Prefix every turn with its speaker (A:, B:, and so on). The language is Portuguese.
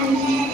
A: Thank you.